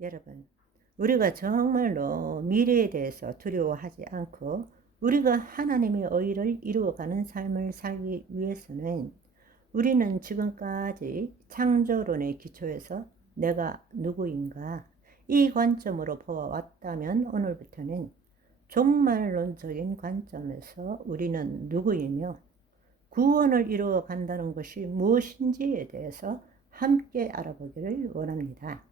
여러분, 우리가 정말로 미래에 대해서 두려워하지 않고 우리가 하나님의 의를 이루어가는 삶을 살기 위해서는 우리는 지금까지 창조론의 기초에서 내가 누구인가 이 관점으로 보아왔다면 오늘부터는 종말론적인 관점에서 우리는 누구이며 구원을 이루어 간다는 것이 무엇인지에 대해서 함께 알아보기를 원합니다.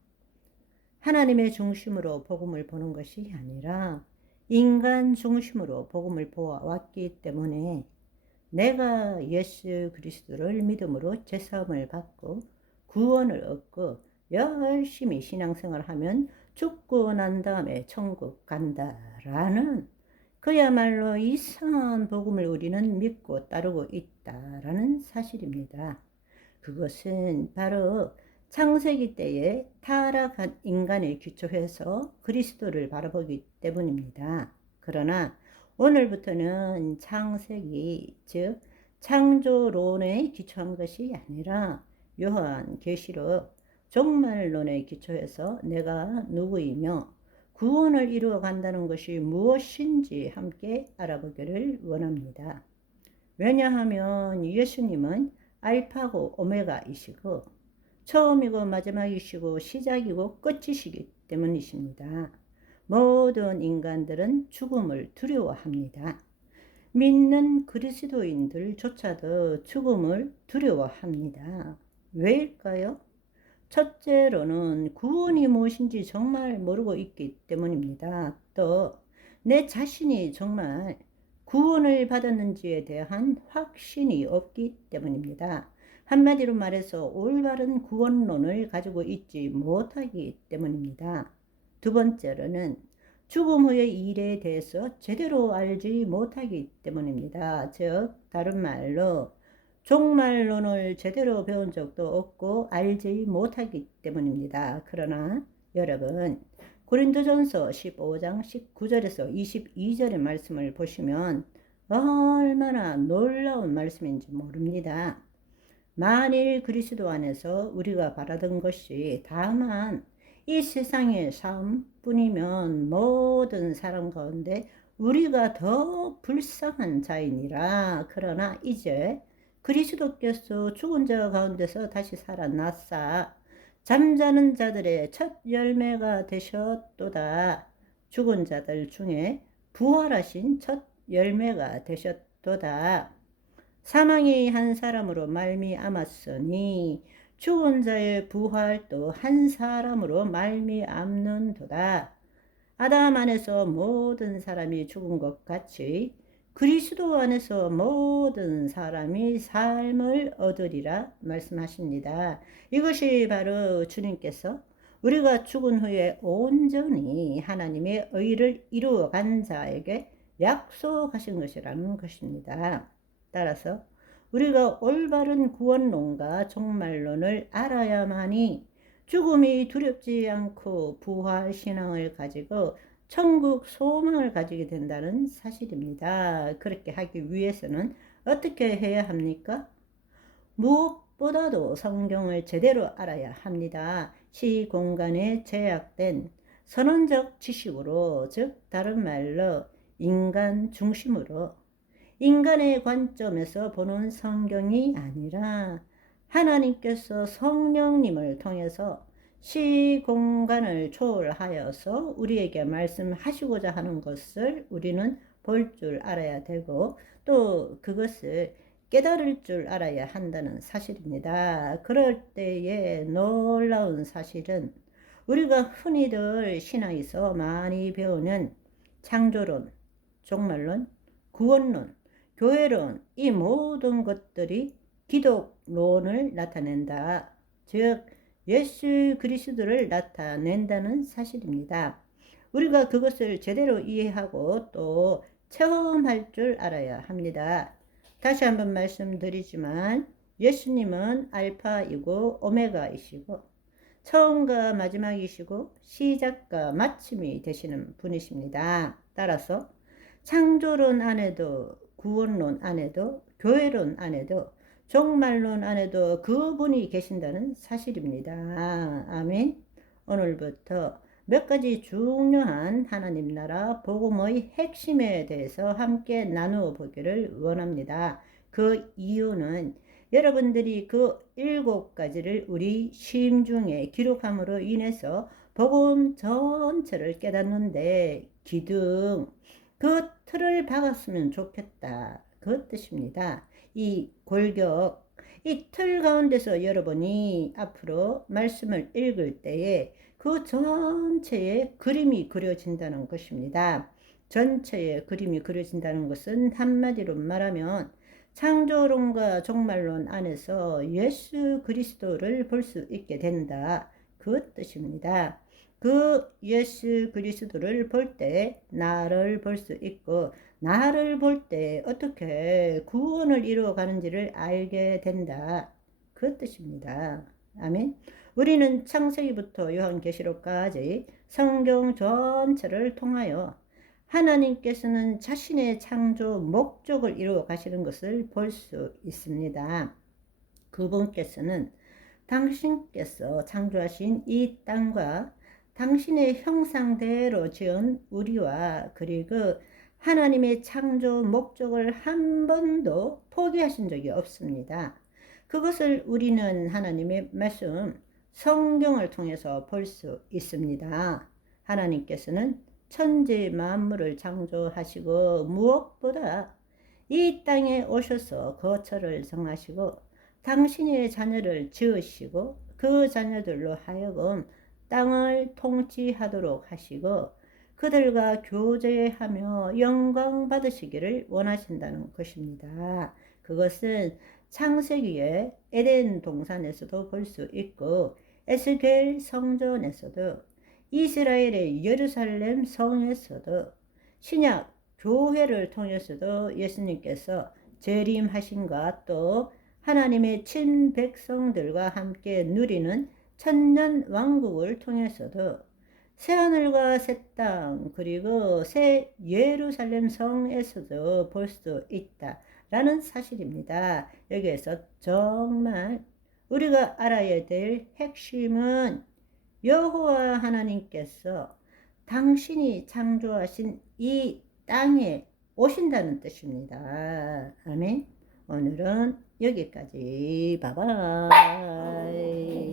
하나님의 중심으로 복음을 보는 것이 아니라 인간 중심으로 복음을 보아왔기 때문에 내가 예수 그리스도를 믿음으로 죄사함을 받고 구원을 얻고 열심히 신앙생활을 하면 죽고 난 다음에 천국 간다라는 그야말로 이상한 복음을 우리는 믿고 따르고 있다라는 사실입니다. 그것은 바로 창세기 때에 타락한 인간을 기초해서 그리스도를 바라보기 때문입니다. 그러나 오늘부터는 창세기, 즉 창조론에 기초한 것이 아니라 요한계시록 종말론에 기초해서 내가 누구이며 구원을 이루어 간다는 것이 무엇인지 함께 알아보기를 원합니다. 왜냐하면 예수님은 알파고 오메가이시고 처음이고 마지막이시고 시작이고 끝이시기 때문이십니다. 모든 인간들은 죽음을 두려워합니다. 믿는 그리스도인들조차도 죽음을 두려워합니다. 왜일까요? 첫째로는 구원이 무엇인지 정말 모르고 있기 때문입니다. 또 내 자신이 정말 구원을 받았는지에 대한 확신이 없기 때문입니다. 한마디로 말해서 올바른 구원론을 가지고 있지 못하기 때문입니다. 두 번째로는 죽음 후의 일에 대해서 제대로 알지 못하기 때문입니다. 즉 다른 말로 종말론을 제대로 배운 적도 없고 알지 못하기 때문입니다. 그러나 여러분 고린도전서 15장 19절에서 22절의 말씀을 보시면 얼마나 놀라운 말씀인지 모릅니다. 만일 그리스도 안에서 우리가 바라던 것이 다만 이 세상의 삶뿐이면 모든 사람 가운데 우리가 더 불쌍한 자이니라. 그러나 이제 그리스도께서 죽은 자 가운데서 다시 살아났사 잠자는 자들의 첫 열매가 되셨도다. 죽은 자들 중에 부활하신 첫 열매가 되셨도다. 사망이 한 사람으로 말미암았으니 죽은 자의 부활도 한 사람으로 말미암는도다. 아담 안에서 모든 사람이 죽은 것 같이 그리스도 안에서 모든 사람이 삶을 얻으리라 말씀하십니다. 이것이 바로 주님께서 우리가 죽은 후에 온전히 하나님의 의를 이루어 간 자에게 약속하신 것이라는 것입니다. 따라서 우리가 올바른 구원론과 종말론을 알아야만이 죽음이 두렵지 않고 부활신앙을 가지고 천국 소망을 가지게 된다는 사실입니다. 그렇게 하기 위해서는 어떻게 해야 합니까? 무엇보다도 성경을 제대로 알아야 합니다. 시공간에 제약된 선언적 지식으로, 즉 다른 말로 인간 중심으로 인간의 관점에서 보는 성경이 아니라 하나님께서 성령님을 통해서 시공간을 초월하여서 우리에게 말씀하시고자 하는 것을 우리는 볼 줄 알아야 되고 또 그것을 깨달을 줄 알아야 한다는 사실입니다. 그럴 때의 놀라운 사실은 우리가 흔히들 신앙에서 많이 배우는 창조론, 종말론, 구원론, 교회론 이 모든 것들이 기독론을 나타낸다. 즉 예수 그리스도를 나타낸다는 사실입니다. 우리가 그것을 제대로 이해하고 또 체험할 줄 알아야 합니다. 다시 한번 말씀드리지만 예수님은 알파이고 오메가이시고 처음과 마지막이시고 시작과 마침이 되시는 분이십니다. 따라서 창조론 안에도 구원론 안에도 교회론 안에도 종말론 안에도 그분이 계신다는 사실입니다. 아멘. 오늘부터 몇 가지 중요한 하나님 나라 복음의 핵심에 대해서 함께 나누어 보기를 원합니다. 그 이유는 여러분들이 그 7가지를 우리 심중에 기록함으로 인해서 복음 전체를 깨닫는데 기둥, 그 틀을 박았으면 좋겠다. 그 뜻입니다. 이 골격, 이 틀 가운데서 여러분이 앞으로 말씀을 읽을 때에 그 전체의 그림이 그려진다는 것입니다. 전체의 그림이 그려진다는 것은 한마디로 말하면 창조론과 종말론 안에서 예수 그리스도를 볼 수 있게 된다. 그 뜻입니다. 그 예수 그리스도를 볼 때 나를 볼 수 있고 나를 볼 때 어떻게 구원을 이루어 가는지를 알게 된다. 그 뜻입니다. 아멘. 우리는 창세기부터 요한계시록까지 성경 전체를 통하여 하나님께서는 자신의 창조 목적을 이루어 가시는 것을 볼 수 있습니다. 그분께서는 당신께서 창조하신 이 땅과 당신의 형상대로 지은 우리와 그리고 하나님의 창조 목적을 한 번도 포기하신 적이 없습니다. 그것을 우리는 하나님의 말씀, 성경을 통해서 볼 수 있습니다. 하나님께서는 천지 만물을 창조하시고 무엇보다 이 땅에 오셔서 거처를 정하시고 당신의 자녀를 지으시고 그 자녀들로 하여금 땅을 통치하도록 하시고 그들과 교제하며 영광 받으시기를 원하신다는 것입니다. 그것은 창세기의 에덴 동산에서도 볼 수 있고 에스겔 성전에서도 이스라엘의 예루살렘 성에서도 신약 교회를 통해서도 예수님께서 재림하신과 또 하나님의 친백성들과 함께 누리는 천년 왕국을 통해서도 새하늘과 새 땅 그리고 새 예루살렘 성에서도 볼 수 있다라는 사실입니다. 여기에서 정말 우리가 알아야 될 핵심은 여호와 하나님께서 당신이 창조하신 이 땅에 오신다는 뜻입니다. 아멘. 오늘은 여기까지. 바이바이.